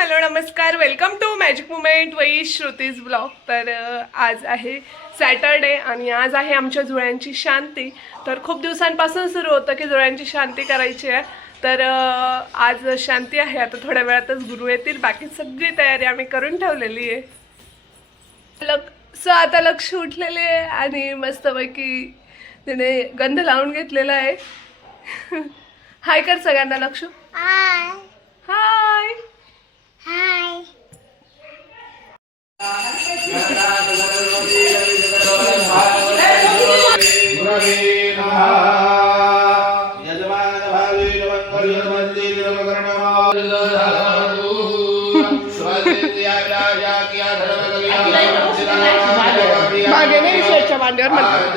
Hello नमस्कार. Welcome to magic moment वई Shruti's blog तर आज आहे सॅटरडे आणि आज आहे आमच्या जुळ्यांची शांती. तर खूप दिवसांपासून सुरू होतं की जुळ्यांची शांती करायची आहे. तर आज शांती आहे. आता थोड्या वेळातच गुरु येतील. बाकी सगळी तयारी आम्ही करून ठेवलेली आहे. लक सो आता लक्ष उठलेले आहे आणि मस्तपैकी तिने गंध लावून घेतलेला आहे. हाय कर सगळ्यांना लक्ष. हाय हाय हाय मागे नाही शेटच्या मांडीवर म्हणतात.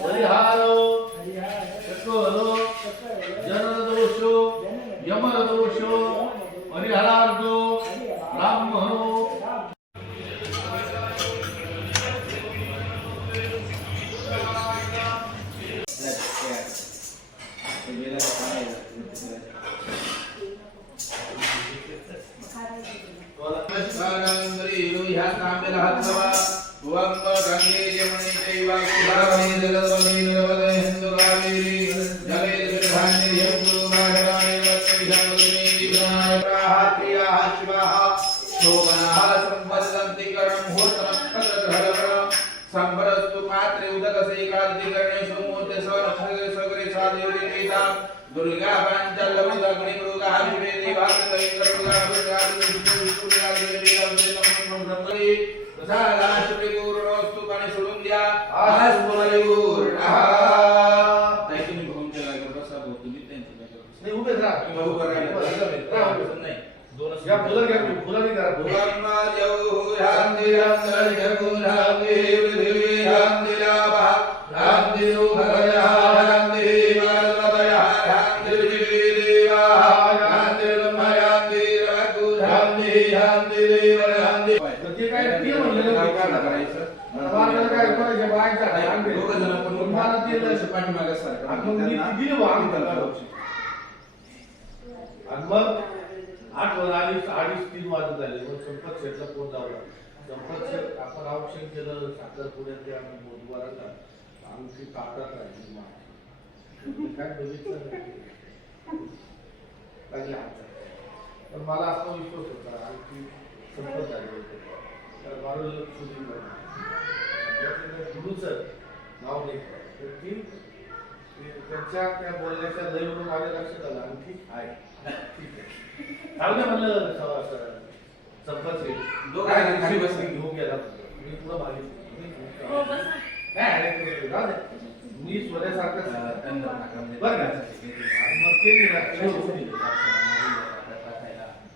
ಹರಿಹಾರೋ. ಕಟ್ಟುವುದು ಜನರ ದೋಷ ಯಮರ ದೋಷ दोनच या फुलं घ्या तुम्ही, फुलांनी करा. भुवन्मा मग आठ वर अडीच अडीच तीन वाजत झाले मग संपत शेटला फोन लावला संपत शेट आपण औषध केलं साखर पुण्यात आम्ही बुधवाराला आमची काटात राहिली मग. काय बघितलं लागले हातात. पण मला असा विश्वास होता आमची संपत झाली होती. तर मला लक्ष दिलं गुरुचं नाव नाही. तर ती त्यांच्या त्या बोलण्याच्या लईवरून माझ्या लक्षात आलं आणखी आहे. ठीक आहे. चांगलं म्हणलं संपत शेठ. दोघं काय खाली खाली बसा. बसून घेऊन गेला मी पुढं मागितलं. राहू दे. मी म्हणजे. बरं मग ते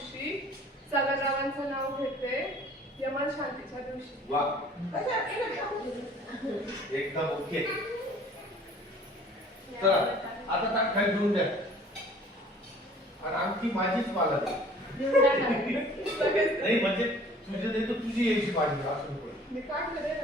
हौशी सगळ्यांचं नाव घेते यमन शांतीच्या दिवशी. वा. एकदम ओके. चला आता ताक खाली घेऊन द्या. आणि आणखी माझीच द्या. नाही म्हणजे तुझे नाही तर तुझी यायची पाहिजे असं. मी काढलं रे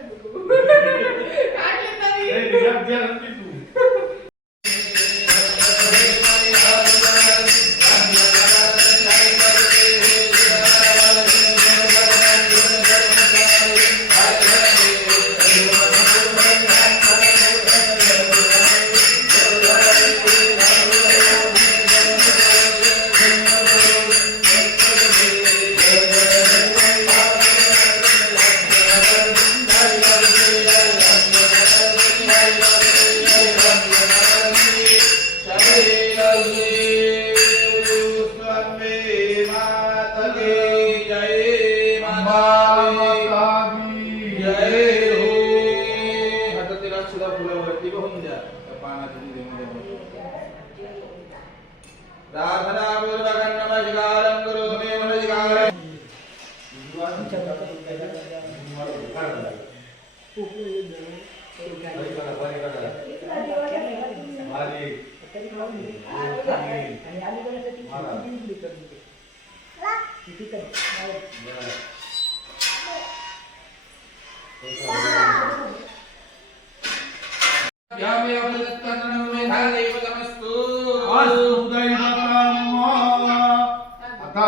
आता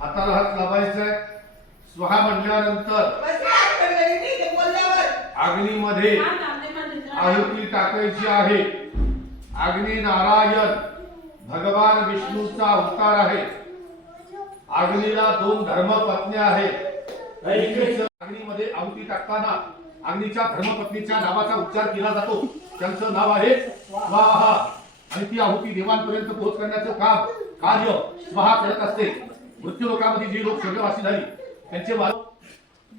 हाताला हात लावायचा स्वहा म्हणल्यानंतर अग्नीमध्ये आहुती टाकायची आहे. अग्नी नारायण भगवान विष्णूचा अवतार आहे. अग्नीला दोन धर्मपत्नी आहेत. अग्नीमध्ये आहुती टाकताना अग्नीच्या धर्मपत्नीच्या नावाचा उच्चार केला जातो. त्यांचं नाव आहे स्वाहा. आणि ती आहुती देवांपर्यंत पोहोच करण्याचं काम कार्य स्वाहा करत असते. मृत्यू लोकामध्ये जी लोक स्वर्गवासी झाली त्यांचे मालक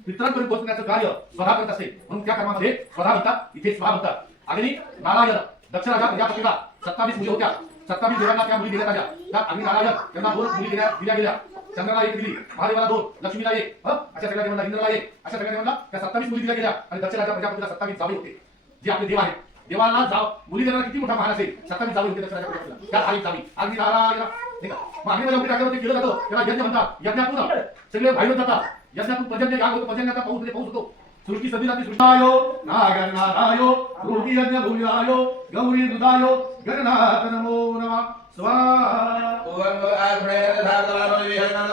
पितरांपर्यंत पोहोचण्याचं कार्य स्वतः करत असते म्हणून त्या कर्मामध्ये स्वतः म्हणतात इथे स्वतः म्हणतात अग्नी नारायण दक्षराजा प्रजापतीला सत्तावीस मुली होत्या. सत्तावीस देवांना त्या मुली दिल्या आल्या त्या अग्नी नारायण त्यांना दोन मुली दिल्या दिल्या गेल्या. चंद्राला एक दिली महादेवाला दोन लक्ष्मीला एक. अशा सगळ्या देवांना इंद्राला एक. अशा सगळ्या देवांना त्या सत्तावीस मुली दिल्या गेल्या. आणि दक्षराजा प्रजापतीला सत्तावीस जावे होते. जे आपले देव आहेत. देवाला जाव मुली देणारा किती मोठा महान असेल? सत्तावीस जावे होते दक्षराजा प्रजापतीला. त्या आई जावी. अग्नी नारायण नाही का मग अग्नीमध्ये उभी टाकल्यावर केलं जातं. त्याला यज्ञ म्हणतात. यज्ञातून सगळे भाई जातात. यज्ञातून पर्जन्य याग होतो. पर्जन्याचा पाऊस म्हणजे पाऊस होतो. सृष्टी जाती सृष्टायो नागर नारायो यज्ञ भूयायो गौरी दुदायो गणनाथ नमो नमः. स्वाहा. ओम विहरणं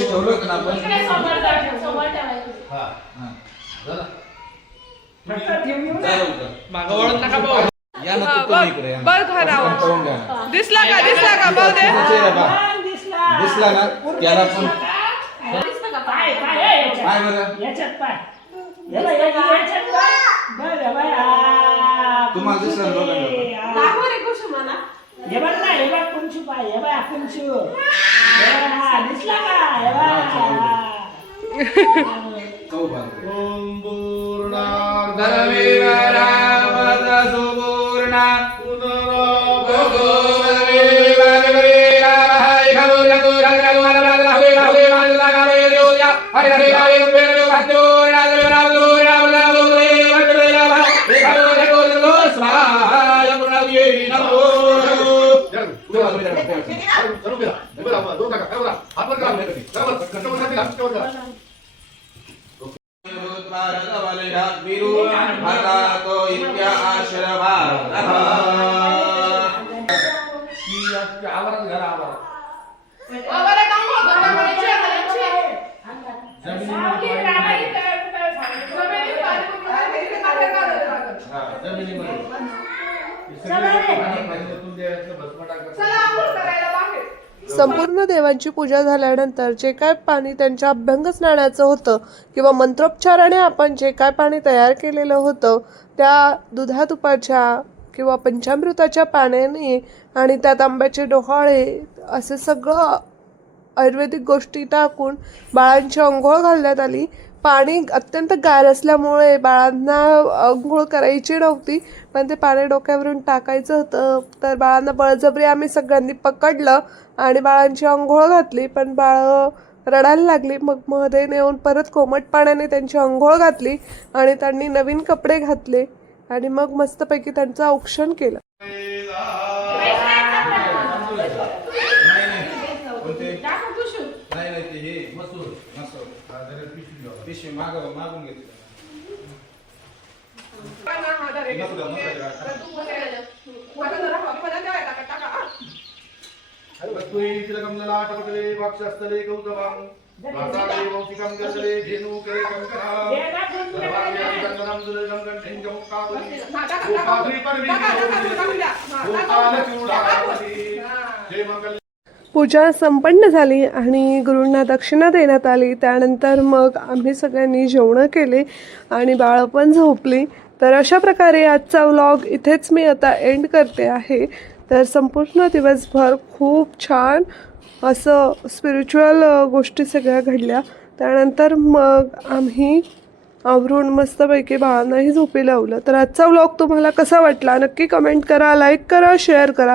ठेवलं होतं ना आपण. मागं वळून नका भाऊ या ना हा, तू पण इकडे या बघ ना. बघ खरा पाहून घ्या ना. दिसला का दिसला का बघ दे तुझा चेहरा पहा. दिसला ना त्याला पण पाय पाय हे याच्यात. काय बरं याच्यात पाय हे बघ, हे बघ, याच्यात पाय. बघ, हे बघ, आ, तुम्हाला दिसलं ना दोघांना? आ. हे बघ ना हे बघ कुंचू पाय हे बघ कुंचू हे बघ, हा, दिसला का हे बघ चौ भाग. ओम पूर्णार्ध धर्मेवरावत सुपूर्णा. पुनरावृत्ती. चालू करा. उभं राहा, दोन टाका. काय बरं? हात वर करा. काय बरं? घट्ट बसा, हात कवर करा. की या- आवारात घाला, आवारात. हा, जमिनीमध्ये. हे सगळे पाणी खाली द्यायचं, भस्म टाकायचं. संपूर्ण देवांची पूजा झाल्यानंतर जे काय पाणी त्यांच्या अभ्यंग स्नानाचं होतं किंवा मंत्रोच्चाराने आपण जे काय पाणी तयार केलेलं होतं त्या दुधातुपाच्या किंवा पंचामृताच्या पाण्याने आणि त्यात आंब्याचे डोहाळे असे सगळं आयुर्वेदिक गोष्टी टाकून बाळांची अंघोळ घालण्यात आली. पाणी अत्यंत गार असल्यामुळे बाळांना अंघोळ करायची नव्हती पण ते पाणी डोक्यावरून टाकायचं होतं. तर बाळांना बळजबरी आम्ही सगळ्यांनी पकडलं आणि बाळांची अंघोळ घातली पण बाळं रडायला लागली. मग मध्ये नेऊन परत कोमट पाण्याने त्यांची अंघोळ घातली आणि त्यांनी नवीन कपडे घातले आणि मग मस्तपैकी त्यांचं औक्षण केलं नाही नाही ते हे मसूर. मसूर. हा, जरा पिशवी घ्या. पिशवी माग मागून घेतली तिलकमला टपकले गौतमं च मुक्तावली गोपाद्री परमेश्वरी गोपालचूडावली जय मंगल पूजा संपन्न झाली आणि गुरूंना दक्षिणा देण्यात आली. त्यानंतर मग आम्ही सगळ्यांनी जेवणं केले आणि बाळ पण झोपली. तर अशा प्रकारे आजचा व्लॉग इथेच मी आता एंड करते आहे. तर संपूर्ण दिवसभर खूप छान असं स्पिरिच्युअल गोष्टी सगळ्या घडल्या. त्यानंतर मग आम्ही आवरून मस्तपैकी बाळांनाही झोपी लावलं. तर आजचा व्लॉग तुम्हाला कसा वाटला? नक्की कमेंट करा लाईक करा शेअर करा.